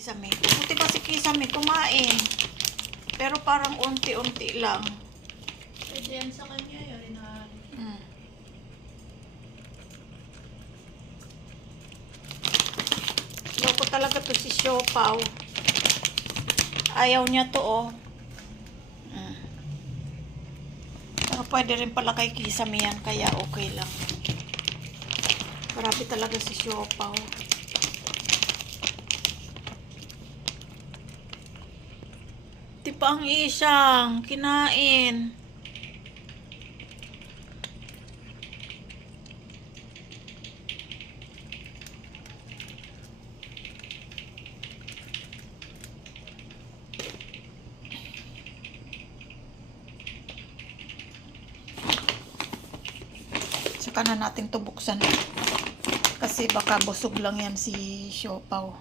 Kisame. Buti pa si Kisame kumain. Pero parang unti-unti lang. Pwede yan sa kanya yun. Loko talaga to si Siopaw. Ayaw niya to, oh. Pero pwede rin pala kay Kisame yan, kaya okay lang. Grabe talaga si Siopaw. Di pa ang isang kinain. Saka na natin to buksan. Kasi baka busog lang yan si Siopaw.